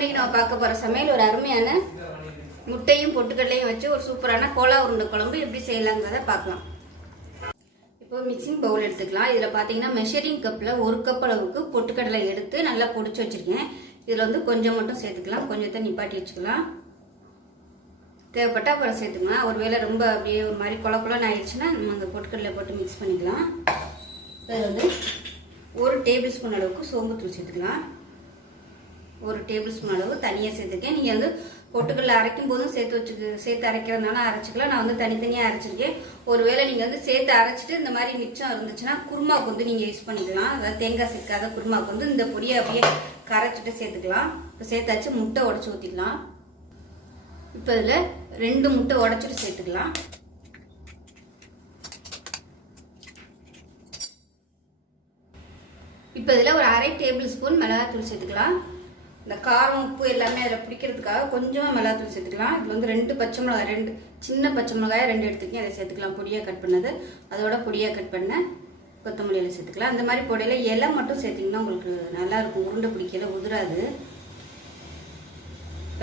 இன்னைக்கு நம்ம பார்க்க போகிற சமையல் ஒரு அருமையான முட்டையும் பொட்டுக்கடலையும் வச்சு ஒரு சூப்பரான கோலா உருண்டை குழம்பு எப்படி செய்யலாங்கிறத பார்க்கலாம். இப்போ மிக்சிங் பவுல் எடுத்துக்கலாம். இதில் பார்த்தீங்கன்னா மெஷரிங் கப்பில் ஒரு கப் அளவுக்கு பொட்டுக்கடலை எடுத்து நல்லா பொடிச்சு வச்சுருக்கேன். இதில் வந்து கொஞ்சம் மட்டும் சேர்த்துக்கலாம். கொஞ்சத்தை நிப்பாட்டி வச்சுக்கலாம். தேவைப்பட்டா அப்புறம் சேர்த்துக்கலாம். ஒரு வேளை ரொம்ப அப்படியே ஒரு மாதிரி குழ குழன்னு ஆயிடுச்சுன்னா நம்ம அந்த பொட்டுக்கடலை போட்டு மிக்ஸ் பண்ணிக்கலாம். இதில் வந்து ஒரு டேபிள் ஸ்பூன் அளவுக்கு சோம்புத்தூள் சேர்த்துக்கலாம். ஒரு டேபிள் ஸ்பூன் அளவு தனியாக சேர்த்துருக்கேன். நீங்கள் வந்து பொட்டுக்கல்ல அரைக்கும் போதும் சேர்த்து வச்சுக்கு சேர்த்து அரைக்கிறதுனால அரைச்சிக்கலாம். நான் வந்து தனித்தனியாக அரைச்சிருக்கேன். ஒருவேளை நீங்கள் வந்து சேர்த்து அரைச்சிட்டு இந்த மாதிரி மிச்சம் இருந்துச்சுன்னா குருமாவுக்கு வந்து நீங்கள் யூஸ் பண்ணிக்கலாம். அதாவது தேங்காய் சேர்க்காத குருமாவுக்கு வந்து இந்த பொடியை அப்படியே கரைச்சிட்டு சேர்த்துக்கலாம். இப்போ சேர்த்தாச்சு முட்டை உடச்சி ஊற்றிக்கலாம் இப்போ இதில் ரெண்டு முட்டை உடச்சிட்டு சேர்த்துக்கலாம். இப்போ இதில் ஒரு அரை டேபிள் ஸ்பூன் மிளகாத்தூள் சேர்த்துக்கலாம். இந்த காரம் உப்பு எல்லாமே அதில் பிடிக்கிறதுக்காக கொஞ்சமாக மிளகாத்தூள் சேர்த்துக்கலாம். இது வந்து ரெண்டு பச்சை மிளகாய் ரெண்டு சின்ன பச்சை மிளகாயை ரெண்டு எடுத்துக்கேன் அதை சேர்த்துக்கலாம். பொடியாக கட் பண்ணது. அதோட பொடியாக கட் பண்ண கொத்தமல்லியில் சேர்த்துக்கலாம். இந்த மாதிரி பொடியில் இலை மட்டும் சேர்த்திங்கன்னா உங்களுக்கு நல்லாயிருக்கும் உருண்டை பிடிக்கல உதிராது.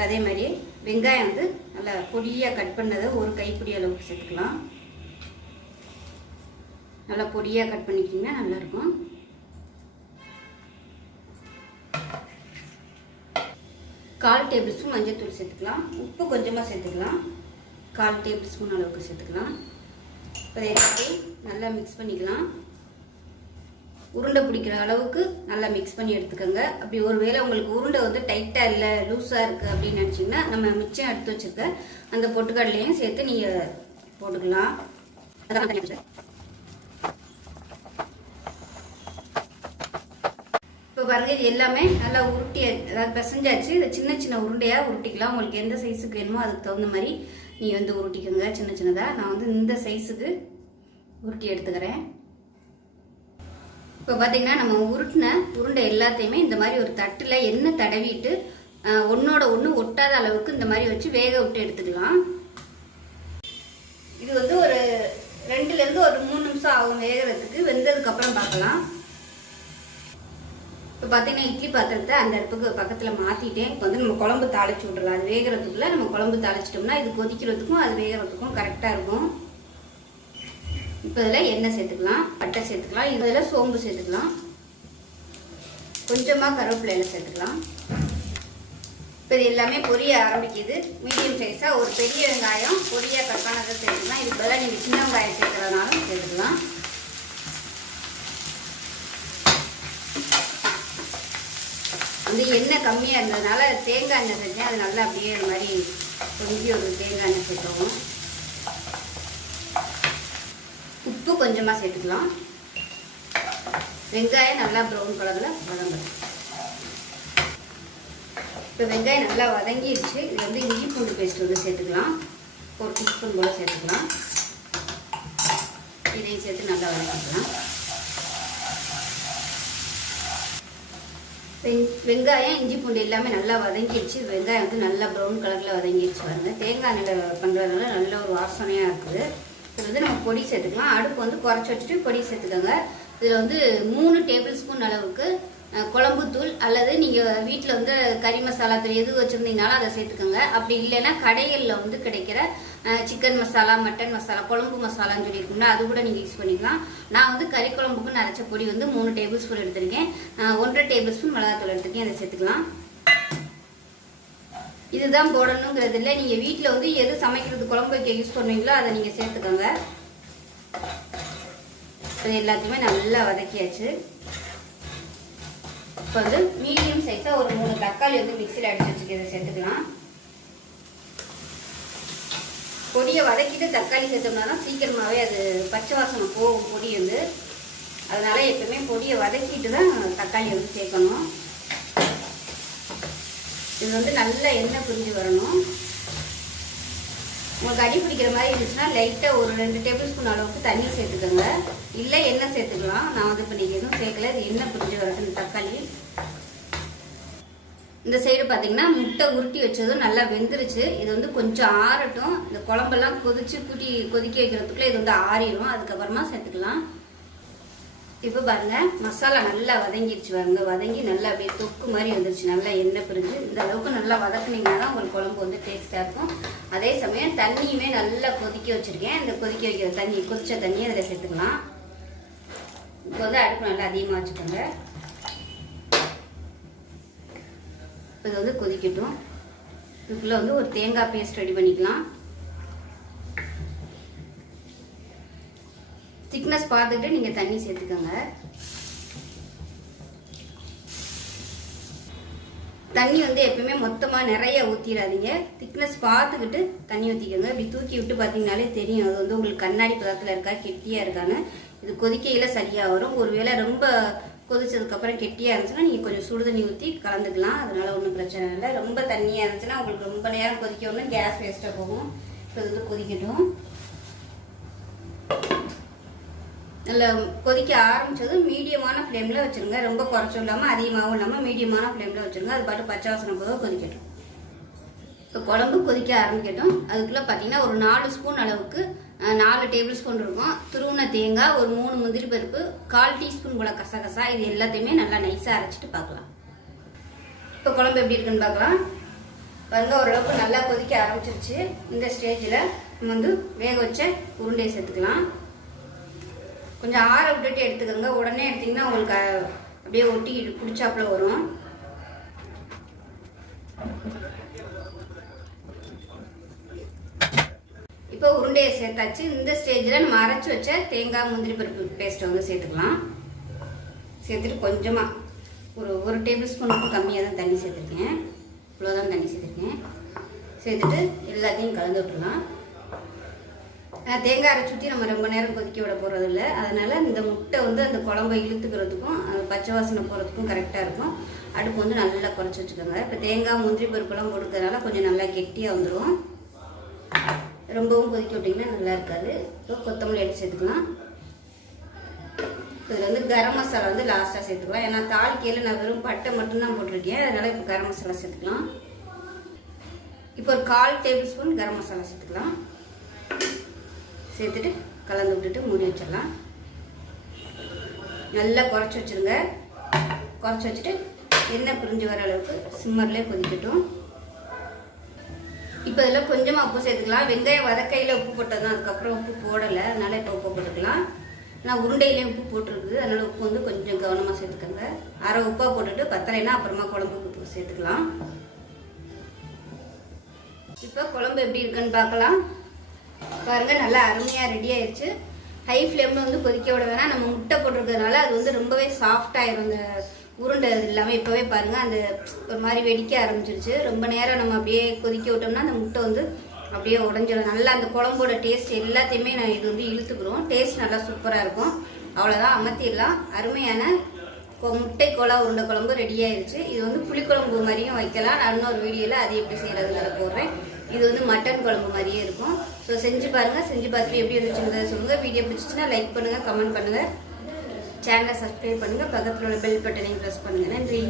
அதே மாதிரி வெங்காயம் வந்து நல்லா பொடியாக கட் பண்ணதை ஒரு கைப்பிடி அளவுக்கு சேர்த்துக்கலாம். நல்லா பொடியாக கட் பண்ணிக்கிங்கன்னா நல்லாயிருக்கும் கால் டேபிள் ஸ்பூன் மஞ்சள் சேர்த்துக்கலாம். உப்பு கொஞ்சமாக சேர்த்துக்கலாம். கால் டேபிள் ஸ்பூன் அளவுக்கு சேர்த்துக்கலாம். இப்போ எல்லாத்தையும் நல்லா மிக்ஸ் பண்ணிக்கலாம். உருண்டை பிடிக்கிற அளவுக்கு நல்லா மிக்ஸ் பண்ணி எடுத்துக்கோங்க. அப்படி ஒருவேளை உங்களுக்கு உருண்டை வந்து டைட்டாக இல்லை லூஸாக இருக்குது அப்படின்னு நினச்சிங்கன்னா நம்ம மிச்சம் எடுத்து வச்சுருக்க அந்த பொட்டுக்கடலையும் சேர்த்து நீங்கள் போட்டுக்கலாம் அதான் தனியா வச்சிருக்கேன். இப்போ பாருங்க இது எல்லாமே நல்லா உருட்டி அதாவது பிசைஞ்சாச்சு. இதை சின்ன சின்ன உருண்டையாக உருட்டிக்கலாம். உங்களுக்கு எந்த சைஸுக்கு வேணுமோ அதுக்கு தகுந்த மாதிரி நீ வந்து உருட்டிக்கோங்க சின்ன சின்னதாக நான் வந்து இந்த சைஸுக்கு உருட்டி எடுத்துக்கிறேன். இப்போ பார்த்தீங்கன்னா நம்ம உருட்டின உருண்டை எல்லாத்தையுமே இந்த மாதிரி ஒரு தட்டில் எண்ணெய் தடவிட்டு அஹ், ஒன்று ஒட்டாத அளவுக்கு இந்த மாதிரி வச்சு வேக விட்டு எடுத்துக்கலாம். இது வந்து ஒரு ரெண்டுலேருந்து ஒரு மூணு நிமிஷம் ஆகும் வேகிறதுக்கு. வெந்ததுக்கப்புறம் பார்க்கலாம் இப்போ பார்த்தீங்கன்னா இட்லி பாத்திரத்தை அந்த அடுப்புக்கு பக்கத்தில் மாற்றிட்டேன் இப்போ வந்து நம்ம குழம்பு தாளிச்சு விட்றலாம் அது வேகிறதுக்குள்ள நம்ம குழம்பு தாளிச்சிட்டோம்னா இது கொதிக்கிறதுக்கும் அது வேகிறதுக்கும் கரெக்டாக இருக்கும். இப்போ இதில் எண்ணெய் சேர்த்துக்கலாம் பட்டை சேர்த்துக்கலாம் இதில் சோம்பு சேர்த்துக்கலாம். கொஞ்சமாக கருவேப்பிலையில சேர்த்துக்கலாம். இப்போ இது எல்லாமே பொரிய ஆரம்பிக்குது. மீடியம் சைஸாக ஒரு பெரிய வெங்காயம் பொரிய கட் பண்ணதை சேர்த்துக்கலாம். இதுக்கு பதிலாக நீங்கள் சின்ன வெங்காயம் சேர்க்குறதுனாலும் சேர்த்துக்கலாம். வந்து எண்ணெய் கம்மியாக இருந்ததுனால தேங்காய் எண்ணெய் செஞ்சேன். அது நல்லா அப்படியே இந்த மாதிரி கொஞ்சம் ஒரு தேங்காய் எண்ணெய் சேர்த்துவோம் உப்பு கொஞ்சமாக சேர்த்துக்கலாம். வெங்காயம் நல்லா ப்ரௌன் கலரில் வதங்கலாம் இப்போ வெங்காயம் நல்லா வதங்கிடுச்சு. இது வந்து இஞ்சி பூண்டு பேஸ்ட் வந்து சேர்த்துக்கலாம். ஒரு டீஸ்பூன் போல் சேர்த்துக்கலாம். இதையும் சேர்த்து நல்லா வதக்கிக்கலாம். வெங்காயம் இஞ்சி பூண்டு எல்லாமே நல்லா வதங்கிடுச்சு. வெங்காயம் வந்து நல்லா ப்ரௌன் கலரில் வதங்கிடுச்சு பாருங்க. தேங்காய் எண்ணெயில் பண்ணுறதுனால நல்ல ஒரு வாசனையாக இருக்குது. இது வந்து நம்ம பொடி சேர்த்துக்கலாம். அடுப்பு வந்து குறைச்சி வச்சுட்டு பொடி சேர்த்துக்கோங்க. இதில் வந்து மூணு டேபிள் ஸ்பூன் அளவுக்கு குழம்புத்தூள் அல்லது நீங்கள் வீட்டில் வந்து கறி மசாலா தூள் எது வச்சுருந்தீங்கனாலும் அதை சேர்த்துக்கோங்க. அப்படி இல்லைன்னா கடைகளில் வந்து கிடைக்கிற சிக்கன் மசாலா மட்டன் மசாலா குழம்பு மசாலான்னு சொல்லியிருக்கோம்ல அது கூட நீங்கள் யூஸ் பண்ணிக்கலாம். நான் வந்து கறி குழம்புக்கு நரைச்ச பொடி வந்து மூணு டேபிள் ஸ்பூன் எடுத்திருக்கேன் ஒன்றரை டேபிள் ஸ்பூன் மிளகாத்தூள் எடுத்திருக்கேன். அதை சேர்த்துக்கலாம். இதுதான் போடணுங்கிறது இல்லை. நீங்கள் வீட்டில் வந்து எது சமைக்கிறது குழம்பு வைக்க யூஸ் பண்ணுவீங்களோ அதை நீங்கள் சேர்த்துக்கோங்க. எல்லாத்தையுமே நல்லா வதக்கியாச்சு. இப்போ வந்து மீடியம் சைஸாக ஒரு மூணு தக்காளி வந்து மிக்சியில் அடிச்சு வச்சுக்கிறத சேர்த்துக்கலாம். பொடியை வதக்கிட்டு தக்காளி சேர்த்தோம்னா தான் சீக்கிரமாகவே அது பச்சை வாசனை போகும் பொடி வந்து. அதனால எப்பவுமே பொடியை வதக்கிட்டு தான் தக்காளி வந்து சேர்க்கணும். இது வந்து நல்லா எண்ணெய் புரிஞ்சு வரணும். உங்களுக்கு அடி பிடிக்கிற மாதிரி இருந்துச்சுன்னா லைட்டாக ஒரு ரெண்டு டேபிள் ஸ்பூன் அளவுக்கு தண்ணி சேர்த்துக்கோங்க. இல்லை எண்ணெய் சேர்த்துக்கலாம். நான் வந்து இப்போ நீங்கள் எதுவும் சேர்க்கல. இது எண்ணெய் பிரிஞ்சு வரட்டும். தக்காளி. இந்த சைடு பார்த்தீங்கன்னா முட்டை உருட்டி வச்சதும் நல்லா வெந்துருச்சு. இது வந்து கொஞ்சம் ஆறட்டும். இந்த குழம்பெல்லாம் கொதிச்சு கூட்டி கொதிக்க வைக்கிறதுக்குள்ள இது வந்து ஆறிடும் அதுக்கப்புறமா சேர்த்துக்கலாம். இப்போ பாருங்கள் மசாலா நல்லா வதங்கிடுச்சு பாருங்க. வதங்கி நல்லா அப்படியே தொக்கு மாதிரி வந்துருச்சு. நல்லா எண்ணெய் பிரிஞ்சு. இந்த அளவுக்கு நல்லா வதக்குனீங்கன்னா தான் உங்களுக்கு குழம்பு வந்து டேஸ்ட்டாக இருக்கும். அதே சமயம் தண்ணியுமே நல்லா கொதிக்க வச்சிருக்கேன். இந்த கொதிக்க வைக்கிற தண்ணி கொதித்த தண்ணி அதில் சேர்த்துக்கலாம். இப்போ வந்து அடுப்பு நல்லா அதிகமாக வச்சுக்கோங்க. இது வந்து கொதிக்கட்டும். இதுக்குள்ளே வந்து ஒரு தேங்காய் பேஸ்ட் ரெடி பண்ணிக்கலாம். திக்னஸ் பார்த்துக்கிட்டு நீங்கள் தண்ணி சேர்த்துக்கோங்க. தண்ணி வந்து எப்பவுமே மொத்தமாக நிறைய ஊற்றிடாதீங்க திக்னஸ் பார்த்துக்கிட்டு தண்ணி ஊற்றிக்கோங்க இப்படி தூக்கி விட்டு பார்த்தீங்கனாலே தெரியும். அது வந்து உங்களுக்கு கண்ணாடி பதத்தில் இருக்கா? கெட்டியாக இருக்கான்னு. இது கொதிக்கையில் சரியாக வரும். ஒருவேளை ரொம்ப கொதிச்சதுக்கப்புறம் கெட்டியாக இருந்துச்சுன்னா நீங்கள் கொஞ்சம் சுடு தண்ணி ஊற்றி கலந்துக்கலாம். அதனால ஒன்றும் பிரச்சனை இல்லை. ரொம்ப தண்ணியாக இருந்துச்சுன்னா உங்களுக்கு ரொம்ப நேரம் கொதிக்க ஒன்று கேஸ் வேஸ்ட்டாக போகும். இப்போ இது கொதிக்கட்டும். நல்லா கொதிக்க ஆரம்பிச்சதும் மீடியமான ஃப்ளேமில் வச்சுருங்க. ரொம்ப குறைச்சும் இல்லாமல் அதிகமாகவும் இல்லாமல் மீடியமான ஃப்ளேமில் வச்சுருங்க. அது பாட்டு பச்சை வாசனை போதும் கொதிக்கட்டும். இப்போ குழம்பு கொதிக்க ஆரம்பிக்கட்டும். அதுக்குள்ளே பார்த்தீங்கன்னா ஒரு நாலு ஸ்பூன் அளவுக்கு நாலு டேபிள் ஸ்பூன் இருக்கும். துருவன தேங்காய் ஒரு மூணு முந்திரி பருப்பு கால் டீஸ்பூன் போல் கசகசா இது எல்லாத்தையுமே நல்லா நைஸாக அரைச்சிட்டு பார்க்கலாம் இப்போ குழம்பு எப்படி இருக்குன்னு பார்க்கலாம் பாருங்க ஓரளவுக்கு நல்லா கொதிக்க ஆரம்பிச்சிருச்சு. இந்த ஸ்டேஜில் நம்ம வந்து வேக வச்ச உருண்டையை சேர்த்துக்கலாம். கொஞ்சம் ஆற விட்டுட்டு எடுத்துக்கோங்க. உடனே எடுத்தீங்கன்னா உங்களுக்கு அப்படியே ஒட்டி பிடிச்சாப்புல வரும். இப்போ உருண்டையை சேர்த்தாச்சு. இந்த ஸ்டேஜில் நம்ம அரைச்சி வச்ச தேங்காய் முந்திரி பருப்பு பேஸ்ட்டை வந்து சேர்த்துக்கலாம். சேர்த்துட்டு கொஞ்சமாக ஒரு ஒரு டேபிள் ஸ்பூனுக்கு கம்மியாக தான் தண்ணி சேர்த்துருக்கேன். இவ்வளோதான் தண்ணி சேர்த்துருக்கேன். சேர்த்துட்டு எல்லாத்தையும் கலந்து விட்டுலாம் தேங்காய் அரை சுற்றி நம்ம ரொம்ப நேரம் கொதிக்க விட போகிறது இல்லை அதனால் இந்த முட்டை வந்து அந்த குழம்பை இழுத்துக்கிறதுக்கும் அந்த பச்சை வாசனை போகிறதுக்கும் கரெக்டாக இருக்கும். அடுப்பு வந்து நல்லா குறைச்சி வச்சுக்கோங்க. இப்போ தேங்காய் முந்திரி பருப்புலாம் கொடுக்கறதுனால கொஞ்சம் நல்லா கெட்டியாக வந்துடும் ரொம்பவும் கொதிக்க விட்டிங்கன்னா நல்லா இருக்காது. இப்போ கொத்தமல்லி எடுத்து சேர்த்துக்கலாம். இதில் வந்து கரம் மசாலா வந்து லாஸ்ட்டாக சேர்த்துக்கலாம். ஏன்னா தாளிக்கையில் நான் வெறும் பட்டை மட்டும்தான் போட்டிருக்கேன். அதனால் இப்போ கரம் மசாலா சேர்த்துக்கலாம். இப்போ ஒரு கால் டேபிள் ஸ்பூன் கரம் மசாலா சேர்த்துக்கலாம். சேர்த்துட்டு கலந்து விட்டுட்டு மூடி வச்சிடலாம். நல்லா குறைச்சி வச்சிருங்க. குறைச்சி வச்சுட்டு எண்ணெய் பிரிஞ்சு வர அளவுக்கு சிம்மர்லேயே கொதிக்கட்டும். இப்போ இதில் கொஞ்சமாக உப்பு சேர்த்துக்கலாம். வெங்காயம் வதக்கையில் உப்பு போட்டது தான் அதுக்கப்புறம் உப்பு போடலை. அதனால் இப்போ உப்பு போட்டுக்கலாம். ஆனால் உருண்டையிலே உப்பு போட்டிருக்குது அதனால உப்பு வந்து கொஞ்சம் கவனமாக சேர்த்துக்கோங்க. அரை உப்பாக போட்டுட்டு பத்தலைன்னா அப்புறமா குழம்புக்கு உப்பு சேர்த்துக்கலாம். இப்போ குழம்பு எப்படி இருக்குன்னு பார்க்கலாம். பாருங்க நல்லா அருமையாக ரெடி ஆயிடுச்சு ஹை ஃப்ளேமில் வந்து கொதிக்க விட வேணாம். நம்ம முட்டை போட்டிருக்கிறதுனால அது வந்து ரொம்பவே சாஃப்ட் ஆயிரும். அந்த உருண்டை இல்லாமல் இப்போவே பாருங்க அந்த ஒரு மாதிரி வெடிக்க ஆரம்பிச்சிருச்சு. ரொம்ப நேரம் நம்ம அப்படியே கொதிக்க விட்டோம்னா அந்த முட்டை வந்து அப்படியே உடஞ்சிடும் நல்லா அந்த குழம்போட டேஸ்ட் எல்லாத்தையுமே நான் இது வந்து இழுத்துக்கிறோம். டேஸ்ட் நல்லா சூப்பராக இருக்கும். அவ்வளோதான் அமர்த்திடலாம். அருமையான முட்டை கோலா உருண்டை குழம்பு ரெடி ஆயிருச்சு. இது வந்து புளிக்குழம்பு மாதிரியும் வைக்கலாம். நான் இன்னொரு வீடியோவில் அது எப்படி செய்யறதுங்கிறத போடுறேன். இது வந்து மட்டன் குழம்பு மாதிரியே இருக்கும். ஸோ செஞ்சு பாருங்கள் செஞ்சு பார்த்துட்டு எப்படி இருந்துச்சுன்னு சொல்லுங்கள் வீடியோ பிடிச்சிச்சுன்னா லைக் பண்ணுங்கள் கமெண்ட் பண்ணுங்கள் சேனலை சப்ஸ்கிரைப் பண்ணுங்கள் பக்கத்தில் உள்ள பெல் பட்டனையும் ப்ரெஸ் பண்ணுங்கள் நன்றி.